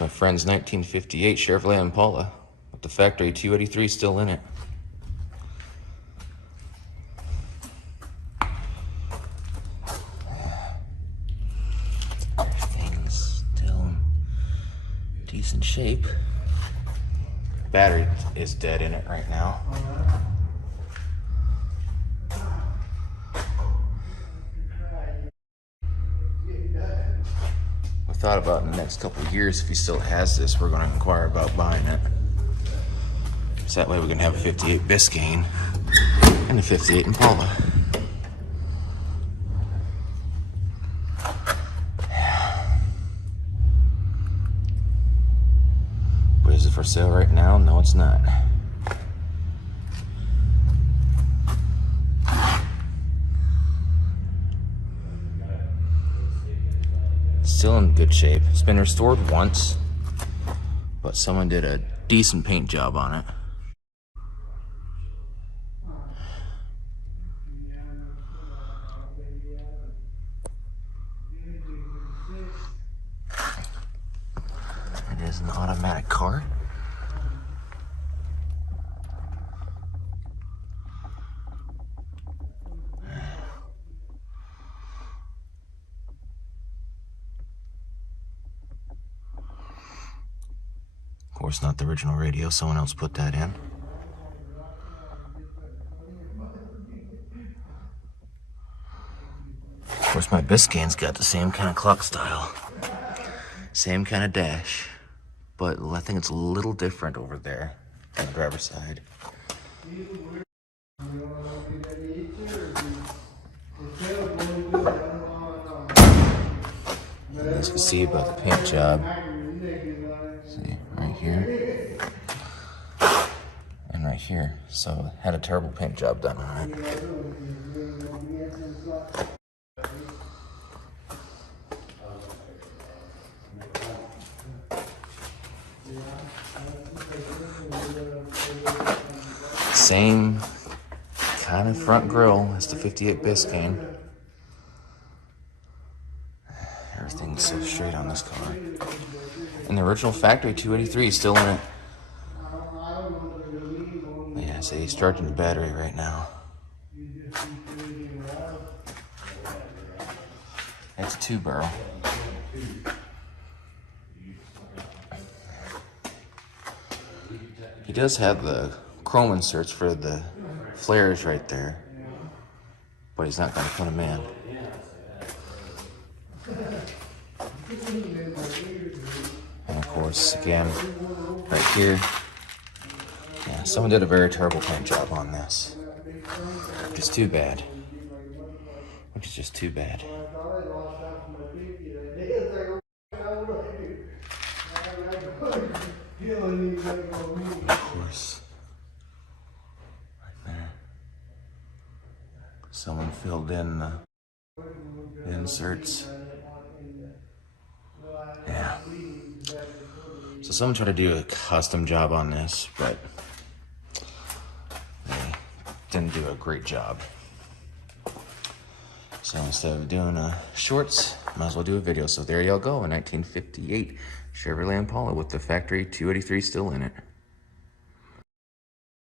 My friend's 1958 Chevrolet Impala with the factory 283 still in it. Everything's still in decent shape. Battery is dead in it right now. We thought about in the next couple of years, if he still has this, we're going to inquire about buying it. So that way we can have a 58 Biscayne and a 58 Impala. But is it for sale right now? No, it's not. Still in good shape. It's been restored once, but someone did a decent paint job on it. It is an automatic car. Of course, not the original radio. Someone else put that in. Of course, my Biscayne's got the same kind of clock style. Same kind of dash. But I think it's a little different over there on the driver's side. As you can see about the paint job. See, right here. And right here. So it had a terrible paint job done on it. Same kind of front grille as the 58 Biscayne. Everything's so straight on this car. And the original factory 283 is still in it. But yeah, so he's charging the battery right now. It's a 2-barrel. He does have the chrome inserts for the flares right there, but he's not going to put them in. And of course, again, right here, yeah, someone did a very terrible paint job on this, which is too bad. Which is just too bad. Of course, right there, someone filled in the inserts. Yeah. So someone tried to do a custom job on this, but they didn't do a great job. So instead of doing shorts, might as well do a video. So there y'all go, a 1958 Chevrolet Impala with the factory 283 still in it.